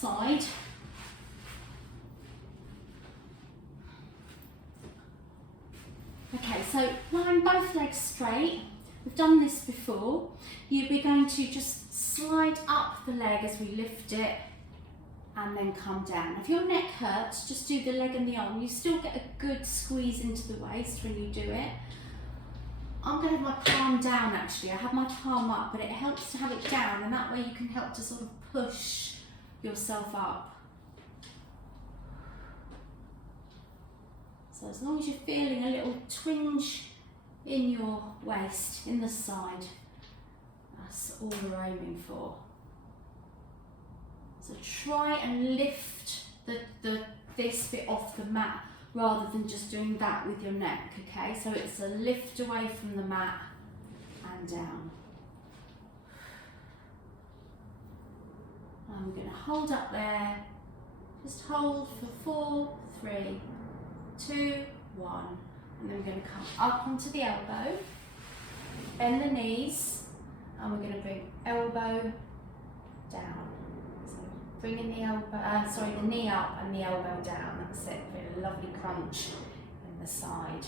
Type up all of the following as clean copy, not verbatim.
side. Okay, so line both legs straight. We've done this before. We're going to just slide up the leg as we lift it and then come down. If your neck hurts, just do the leg and the arm. You still get a good squeeze into the waist when you do it. I'm going to have my palm down actually. I have my palm up, but it helps to have it down, and that way you can help to sort of push yourself up. So as long as you're feeling a little twinge in your waist, in the side, that's all we're aiming for. So try and lift this bit off the mat rather than just doing that with your neck, okay? So it's a lift away from the mat and down. I'm going to hold up there. Just hold for 4, 3, 2, 1. And then we're going to come up onto the elbow, bend the knees, and we're going to bring elbow down. So bringing the elbow, the knee up and the elbow down. That's it. Feel a lovely crunch in the side.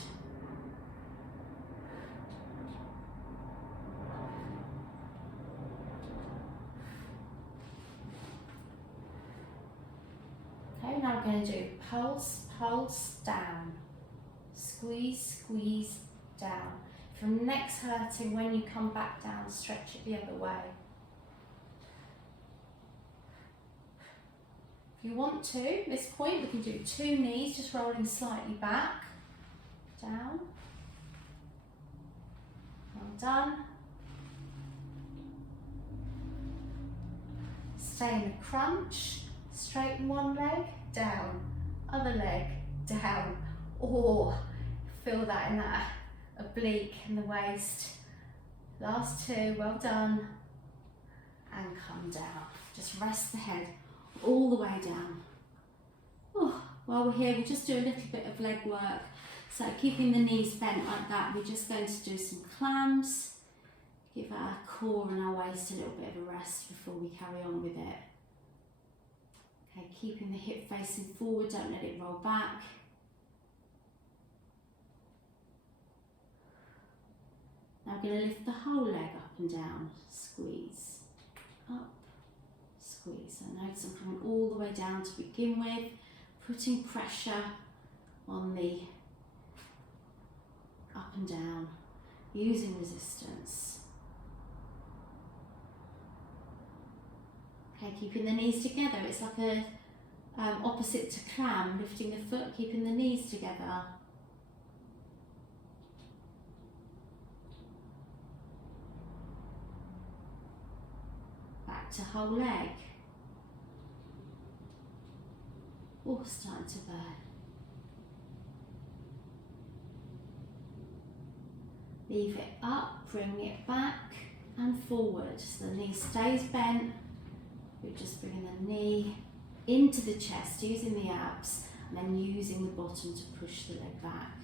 Okay, now we're going to do pulse, pulse, down. Squeeze, squeeze, down. If your neck's hurting when you come back down, stretch it the other way. If you want to, at this point, we can do 2 knees, just rolling slightly back, down. Well done. Stay in a crunch. Straighten one leg, down. Other leg, down. Or feel that in that oblique in the waist. Last 2, well done. And come down. Just rest the head all the way down. Oh, while we're here, we'll just do a little bit of leg work. So keeping the knees bent like that, we're just going to do some clams. Give our core and our waist a little bit of a rest before we carry on with it. Okay, keeping the hip facing forward, don't let it roll back. Now we're going to lift the whole leg up and down, squeeze, up, squeeze. So notice I'm coming all the way down to begin with, putting pressure on the up and down, using resistance. Okay, keeping the knees together. It's like a opposite to clam, lifting the foot, keeping the knees together. Back to whole leg. Oh, starting to burn. Leave it up, bring it back and forward. So the knee stays bent. We're just bringing the knee into the chest, using the abs, and then using the bottom to push the leg back.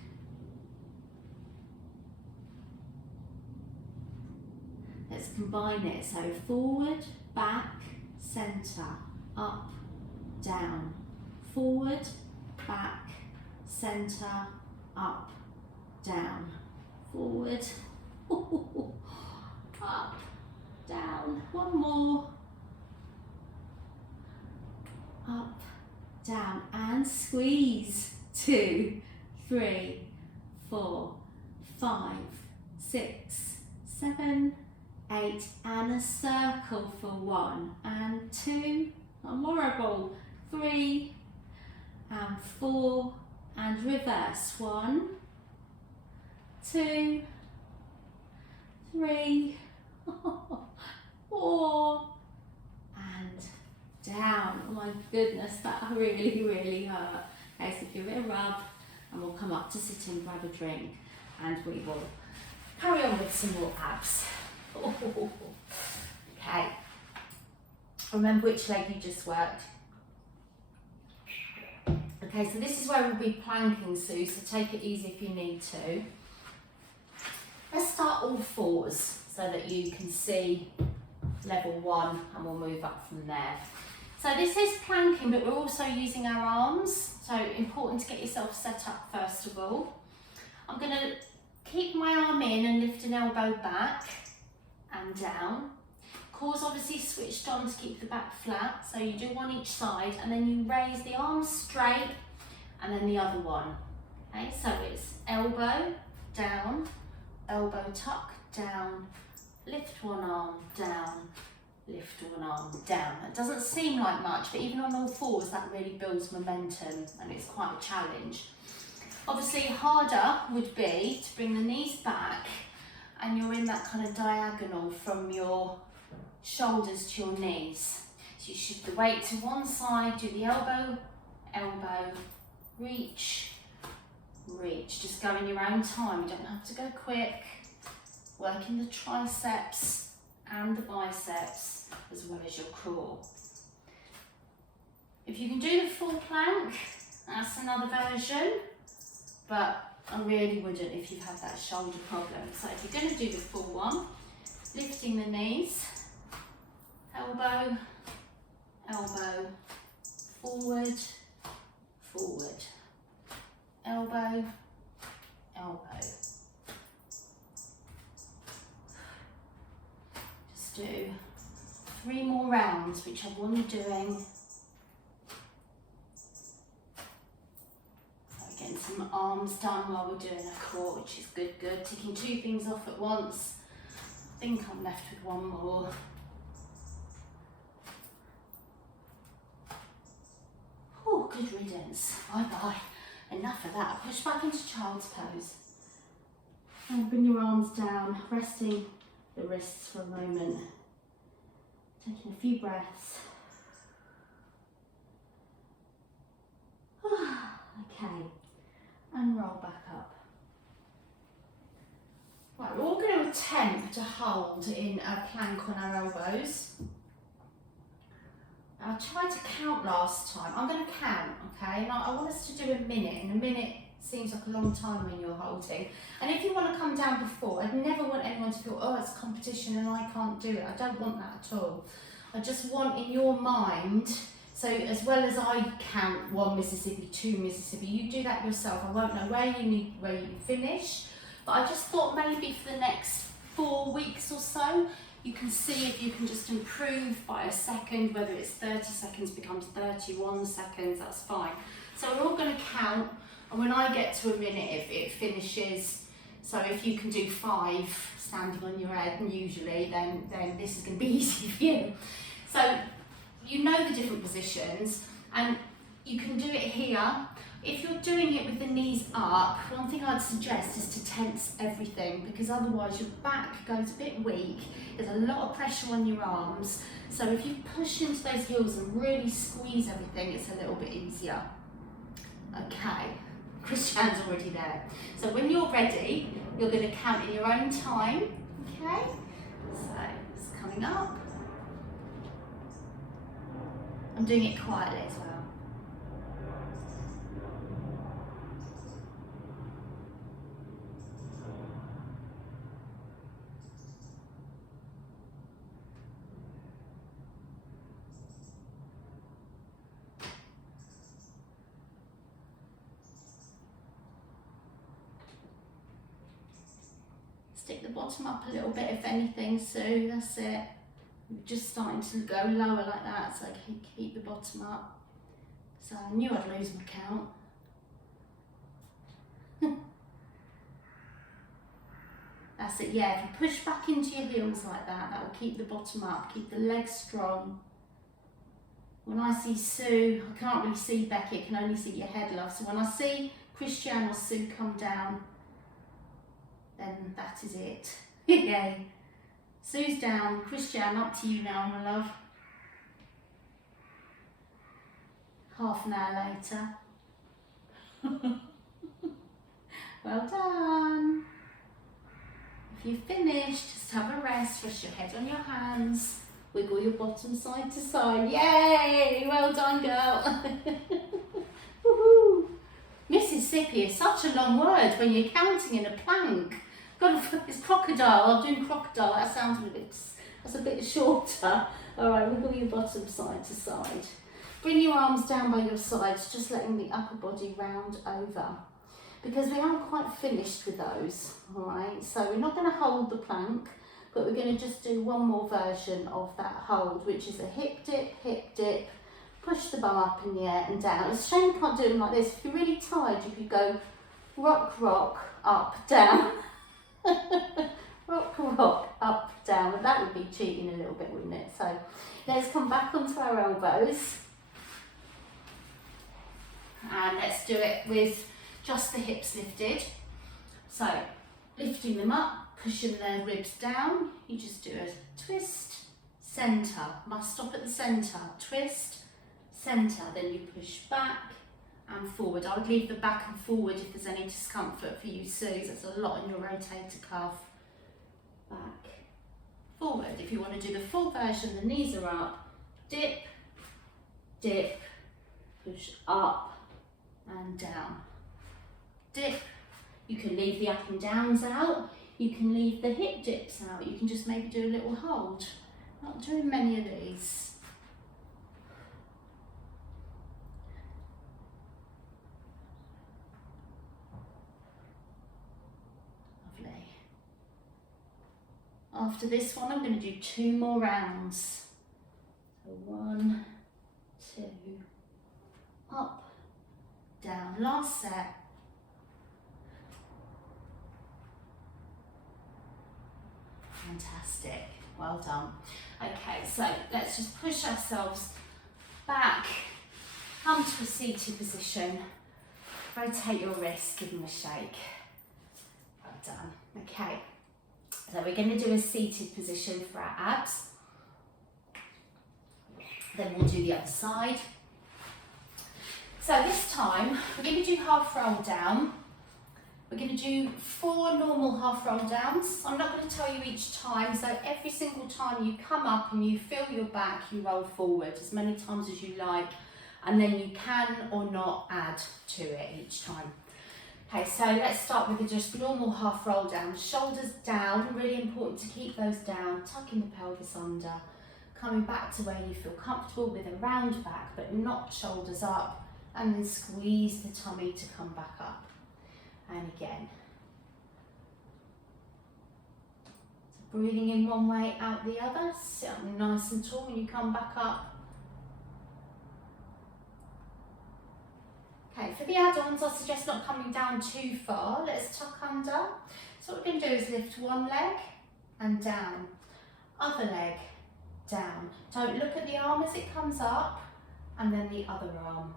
Let's combine it. So forward, back, centre, up, down. Forward, back, centre, up, down. Forward, up, down. One more. Up, down, and squeeze. 2, 3, 4, 5, 6, 7, 8, and a circle for 1 and 2, memorable, 3 and 4, and reverse. 1, 2, 3, 4, and down. Oh my goodness, that really, really hurt. Okay, so give it a rub and we'll come up to sit and grab a drink and we will carry on with some more abs. Okay, remember which leg you just worked. Okay, so this is where we'll be planking, Sue, so take it easy if you need to. Let's start all fours so that you can see level 1 and we'll move up from there. So this is planking, but we're also using our arms. So important to get yourself set up first of all. I'm going to keep my arm in and lift an elbow back and down. Core's obviously switched on to keep the back flat, so you do one each side and then you raise the arms straight and then the other one. Okay, so it's elbow, down, elbow tuck, down, lift one arm, down, lift one arm, down. It doesn't seem like much, but even on all fours that really builds momentum and it's quite a challenge. Obviously harder would be to bring the knees back and you're in that kind of diagonal from your shoulders to your knees. So you shift the weight to one side, do the elbow, elbow, reach, reach. Just go in your own time, you don't have to go quick. Working the triceps and the biceps as well as your core. If you can do the full plank, that's another version, but I really wouldn't if you've had that shoulder problem. So if you're going to do the full one, lifting the knees, elbow, elbow, forward, forward, elbow, elbow. Just do 3 more rounds, whichever one you're doing. So getting some arms done while we're doing a core, which is good, good. Ticking 2 things off at once. I think I'm left with 1 more. Oh, good riddance. Bye-bye. Enough of that. Push back into child's pose. And bring your arms down, resting the wrists for a moment. Taking a few breaths. Okay. And roll back up. Right, we're all going to attempt to hold in a plank on our elbows. I tried to count last time. I'm going to count, okay? And I want us to do a minute. And a minute seems like a long time when you're holding. And if you want to come down before, I'd never want anyone to feel, oh, it's competition and I can't do it. I don't want that at all. I just want in your mind, so as well as I count 1 Mississippi, 2 Mississippi, you do that yourself. I won't know where you finish, but I just thought maybe for the next 4 weeks or so, you can see if you can just improve by a second, whether it's 30 seconds becomes 31 seconds, that's fine. So we're all going to count, and when I get to a minute, if it finishes, so if you can do 5 standing on your head, and usually, then this is going to be easy for you. So you know the different positions, and you can do it here. If you're doing it with the knees up, one thing I'd suggest is to tense everything, because otherwise your back goes a bit weak. There's a lot of pressure on your arms. So if you push into those heels and really squeeze everything, it's a little bit easier. Okay, Christian's already there. So when you're ready, you're going to count in your own time. Okay, so it's coming up. I'm doing it quietly as well. Stick the bottom up a little bit if anything, Sue, that's it. We're just starting to go lower like that, so I can keep the bottom up. So I knew I'd lose my count. That's it, yeah, if you push back into your heels like that, that will keep the bottom up, keep the legs strong. When I see Sue, I can't really see Becky, I can only see your head, love. So when I see Christian or Sue come down, then that is it. Yay. Sue's down. Christian, up to you now, my love. Half an hour later. Well done. If you've finished, just have a rest. Rest your head on your hands. Wiggle your bottom side to side. Yay! Well done, girl. Woohoo! Mississippi is such a long word when you're counting in a plank. It's crocodile. I'm doing crocodile. That sounds that's a bit shorter. All right, wiggle your bottom side to side. Bring your arms down by your sides, just letting the upper body round over. Because we aren't quite finished with those, all right? So we're not going to hold the plank, but we're going to just do one more version of that hold, which is a hip dip, push the bum up in the air and down. It's a shame you can't do them like this. If you're really tired, you could go rock, rock, up, down. Rock, rock, up, down. But that would be cheating a little bit, wouldn't it? So let's come back onto our elbows. And let's do it with just the hips lifted. So lifting them up, pushing the ribs down. You just do a twist, centre. Must stop at the centre. Twist, centre. Then you push back and forward. I would leave the back and forward if there's any discomfort for you, Sue. That's a lot on your rotator cuff. Back, forward. If you want to do the full version, the knees are up. Dip, dip, push up and down. Dip. You can leave the up and downs out. You can leave the hip dips out. You can just maybe do a little hold. Not doing many of these. Lovely. After this one, I'm going to do 2 more rounds. So 1, 2, up, down. Last set. Fantastic, well done. Okay, so let's just push ourselves back, come to a seated position, rotate your wrists, give them a shake. Well done. Okay, so we're going to do a seated position for our abs. Then we'll do the other side. So this time, we're going to do half roll down. We're going to do 4 normal half roll downs. I'm not going to tell you each time, so every single time you come up and you feel your back, you roll forward as many times as you like, and then you can or not add to it each time. Okay, so let's start with just normal half roll down. Shoulders down, really important to keep those down, tucking the pelvis under, coming back to where you feel comfortable with a round back, but not shoulders up, and then squeeze the tummy to come back up. And again. So breathing in one way, out the other. Sit up nice and tall when you come back up. Okay, for the add-ons, I suggest not coming down too far. Let's tuck under. So what we're going to do is lift one leg and down. Other leg, down. Don't look at the arm as it comes up, and then the other arm.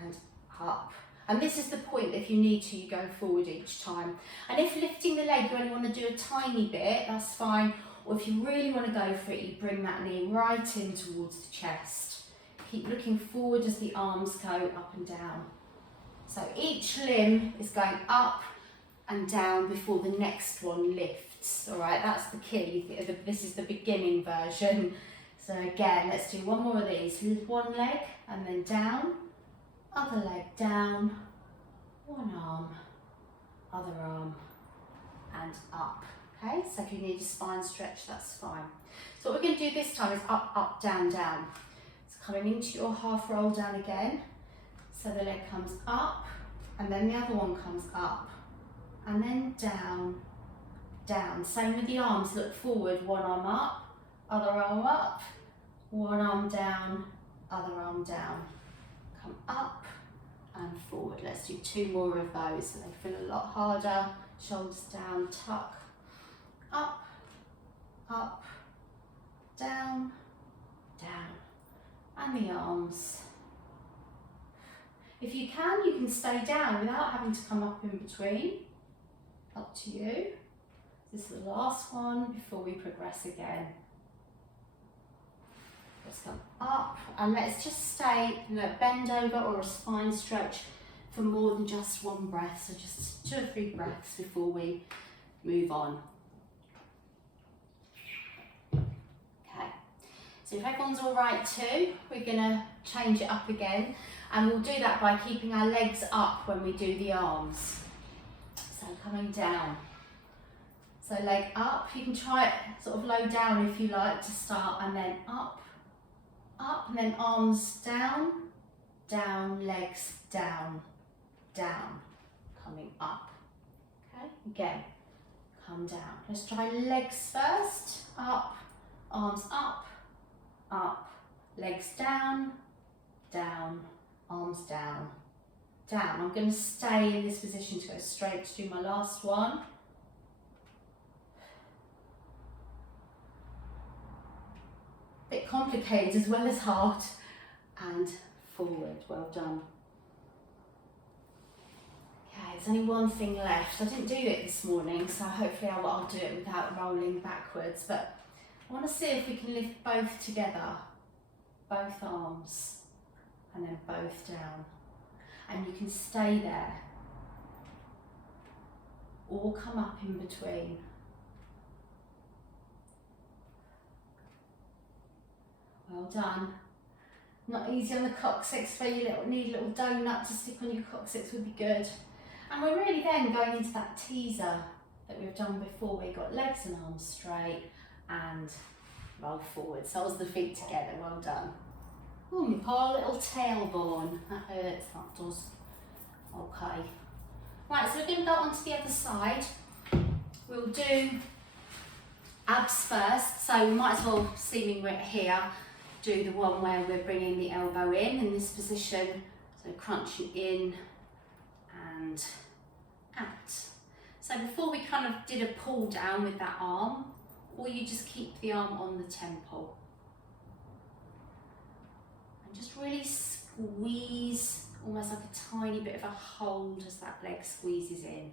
And up. And this is the point, if you need to, you go forward each time. And if lifting the leg, you only want to do a tiny bit, that's fine. Or if you really want to go for it, you bring that knee right in towards the chest. Keep looking forward as the arms go up and down. So each limb is going up and down before the next one lifts. All right, that's the key. This is the beginning version. So again, let's do one more of these. Lift one leg and then down. Other leg down, one arm, other arm, and up. Okay, so if you need a spine stretch, that's fine. So what we're going to do this time is up, up, down, down. So coming into your half roll down again. So the leg comes up, and then the other one comes up, and then down, down. Same with the arms, look forward, one arm up, other arm up, one arm down, other arm down. Come up and forward. Let's do 2 more of those so they feel a lot harder. Shoulders down, tuck, up, up, down, down, and the arms. If you can stay down without having to come up in between. Up to you. This is the last one before we progress again. Let's come up and let's just stay in a bend over or a spine stretch for more than just one breath. So just 2 or 3 breaths before we move on. Okay, so if everyone's all right too, we're gonna change it up again, and we'll do that by keeping our legs up when we do the arms. So coming down. So leg up, you can try it sort of low down if you like to start, and then up, up, and then arms down, down, legs down, down, coming up. Okay, again, come down. Let's try legs first, up, arms up, up, legs down, down, arms down, down. I'm going to stay in this position to go straight to do my last one. Bit complicated as well as hard, and forward. Well done. Okay, there's only one thing left. I didn't do it this morning, so hopefully I'll do it without rolling backwards, but I want to see if we can lift both together, both arms, and then both down. And you can stay there, or come up in between. Well done. Not easy on the coccyx, where you need a little donut to stick on your coccyx would be good. And we're really then going into that teaser that we've done before. We've got legs and arms straight and roll forward. Soles of the feet together, well done. Oh, my poor little tailbone. That hurts, that does. Okay. Right, so we're going to go on to the other side. We'll do abs first, so we might as well, seeming we're here, do the one where we're bringing the elbow in this position, so crunching in and out. So before we kind of did a pull down with that arm, or you just keep the arm on the temple. And just really squeeze, almost like a tiny bit of a hold as that leg squeezes in.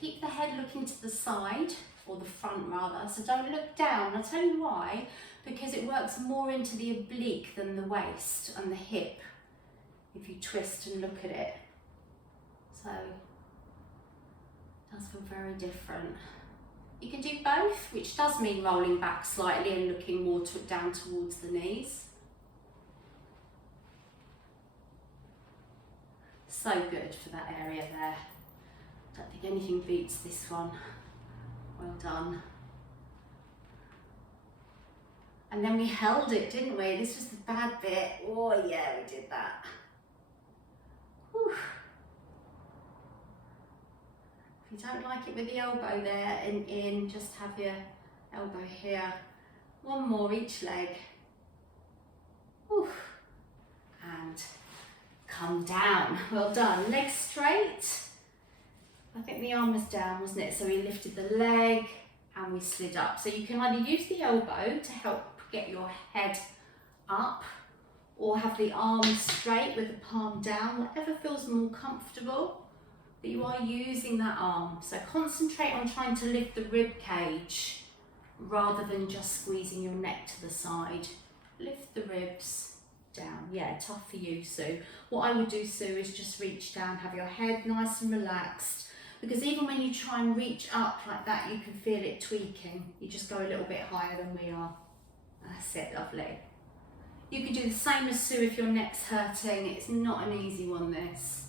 Keep the head looking to the side, or the front rather, so don't look down. I'll tell you why, because it works more into the oblique than the waist and the hip if you twist and look at it. So it does feel very different. You can do both, which does mean rolling back slightly and looking more down towards the knees. So good for that area there. Don't think anything beats this one. Well done. And then we held it, didn't we? This was the bad bit. Oh yeah, we did that. Whew. If you don't like it with the elbow there and in, just have your elbow here. One more each leg. Whew. And come down. Well done. Legs straight. I think the arm was down, wasn't it? So we lifted the leg and we slid up. So you can either use the elbow to help get your head up, or have the arm straight with the palm down, whatever feels more comfortable. But you are using that arm. So concentrate on trying to lift the rib cage rather than just squeezing your neck to the side. Lift the ribs down. Yeah, tough for you, Sue. What I would do, Sue, is just reach down, have your head nice and relaxed. Because even when you try and reach up like that, you can feel it tweaking. You just go a little bit higher than we are. That's it, lovely. You can do the same as Sue if your neck's hurting. It's not an easy one, this.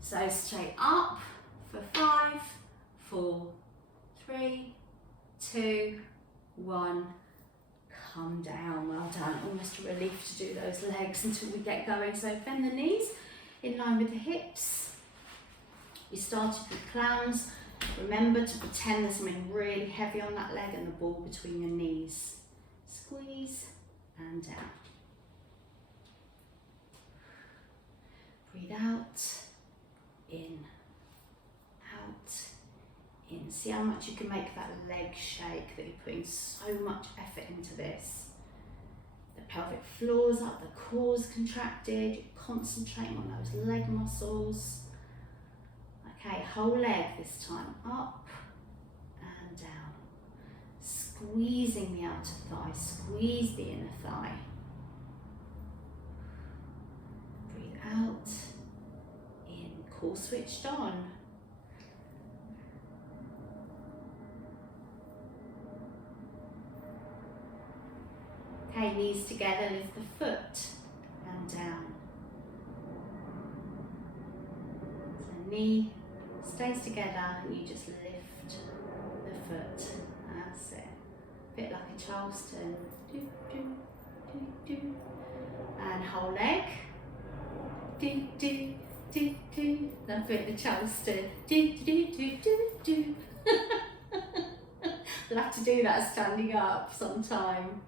So straight up for 5, 4, 3, 2, 1. Come down, well done. Almost a relief to do those legs until we get going. So bend the knees in line with the hips. We started with clowns. Remember to pretend there's something really heavy on that leg and the ball between your knees. Squeeze and down. Breathe out, in, out, in. See how much you can make that leg shake, that you're putting so much effort into this. The pelvic floor's up, the core's contracted, you're concentrating on those leg muscles. Okay, whole leg this time, up and down. Squeezing the outer thigh, squeeze the inner thigh. Breathe out, in, core switched on. Okay, knees together, lift the foot and down. So knee stays together and you just lift the foot. That's it. A bit like a Charleston. Do, do, do, do. And whole leg. Do, do, do, do. Then bit the Charleston. Do, do, do, do, do. I'll have to do that standing up sometime.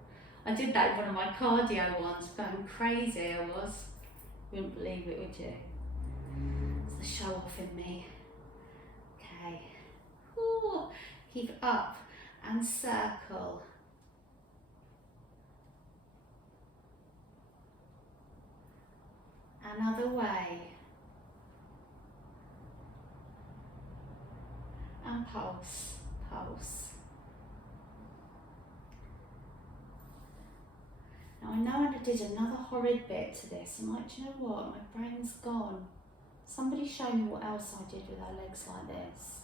I did that in one of my cardio ones, going crazy I was. You wouldn't believe it, would you? It's the show off in me. Okay. Ooh. Keep up and circle. Another way. And pulse, pulse. Now I know I did another horrid bit to this. I'm like, do you know what? My brain's gone. Somebody show me what else I did with our legs like this.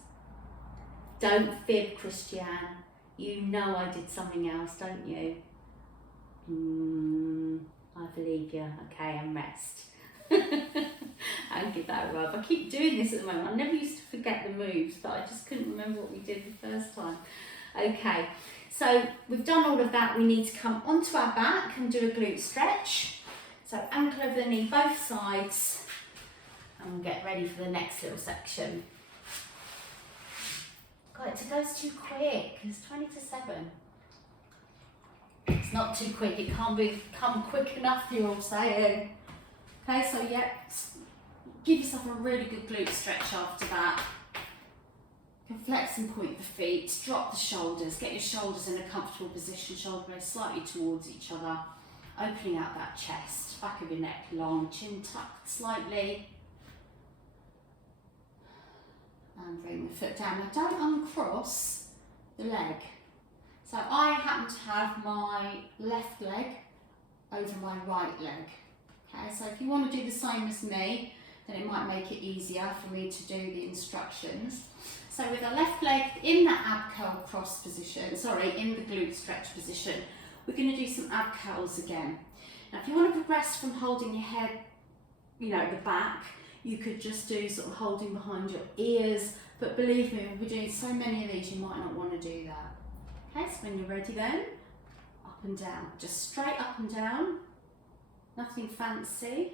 Don't fib, Christiane. You know I did something else, don't you? I believe you. Okay, and rest. And give that a rub. I keep doing this at the moment. I never used to forget the moves, but I just couldn't remember what we did the first time. Okay, so we've done all of that. We need to come onto our back and do a glute stretch. So ankle over the knee, both sides, and we'll get ready for the next little section. God, it goes too quick. It's 20 to 7. It's not too quick. It can't come quick enough, you're all saying. Okay, so yeah, give yourself a really good glute stretch after that. You can flex and point the feet, drop the shoulders, get your shoulders in a comfortable position, shoulder blades slightly towards each other, opening out that chest, back of your neck long, chin tucked slightly. And bring the foot down. Now don't uncross the leg. So I happen to have my left leg over my right leg. Okay, so if you want to do the same as me, then it might make it easier for me to do the instructions. So with our left leg in that ab curl cross position, in the glute stretch position, we're going to do some ab curls again. Now if you want to progress from holding your head, at the back, you could just do sort of holding behind your ears, but believe me, we're doing so many of these, you might not want to do that. Okay, so when you're ready then, up and down, just straight up and down, nothing fancy.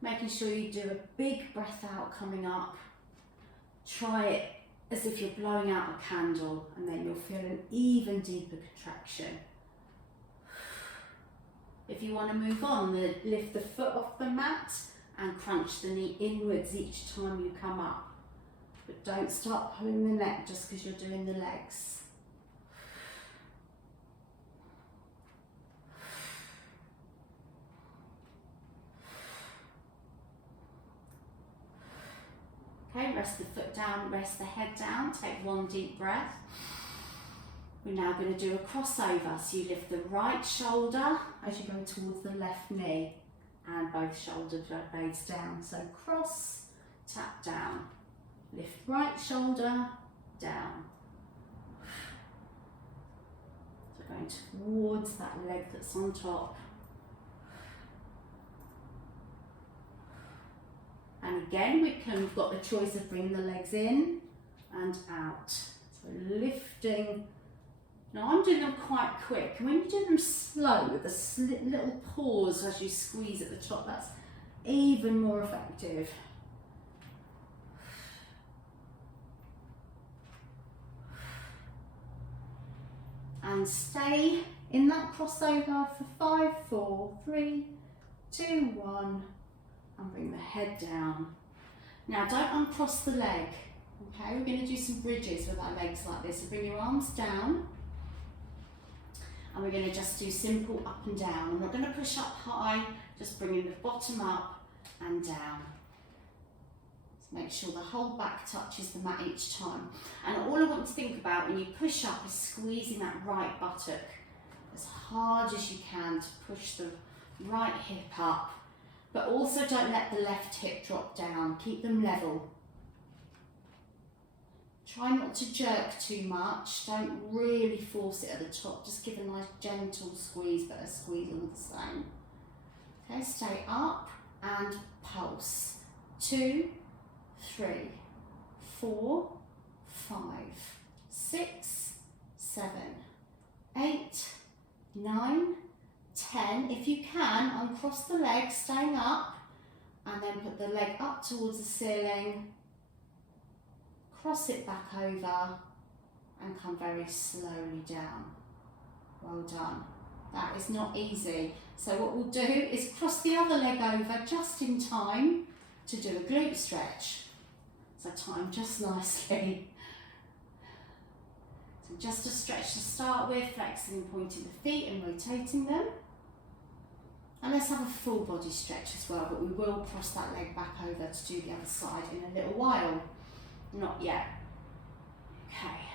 Making sure you do a big breath out coming up. Try it as if you're blowing out a candle, and then you'll feel an even deeper contraction. If you want to move on, lift the foot off the mat and crunch the knee inwards each time you come up. But don't start pulling the neck just because you're doing the legs. Okay, rest the foot down, rest the head down, take one deep breath. We're now going to do a crossover. So you lift the right shoulder as you go towards the left knee and both shoulder blades down. So cross, tap down, lift right shoulder, down. So going towards that leg that's on top. And again, we've got the choice of bringing the legs in and out. So lifting. Now I'm doing them quite quick. And when you do them slow with a little pause as you squeeze at the top, that's even more effective. And stay in that crossover for 5, 4, 3, 2, 1. And bring the head down. Now don't uncross the leg, okay? We're going to do some bridges with our legs like this. So bring your arms down, and we're going to just do simple up and down. I'm not going to push up high, just bringing the bottom up and down. So make sure the whole back touches the mat each time. And all I want to think about when you push up is squeezing that right buttock as hard as you can to push the right hip up. But also don't let the left hip drop down, keep them level. Try not to jerk too much, don't really force it at the top, just give a nice gentle squeeze, but a squeeze all the same. Okay, stay up and pulse. 2, 3, 4, 5, 6, 7, 8, 9, 10. If you can, uncross the leg, staying up, and then put the leg up towards the ceiling, cross it back over, and come very slowly down. Well done. That is not easy. So what we'll do is cross the other leg over just in time to do a glute stretch. So time just nicely. So just a stretch to start with, flexing and pointing the feet and rotating them. And let's have a full body stretch as well, but we will cross that leg back over to do the other side in a little while. Not yet. Okay.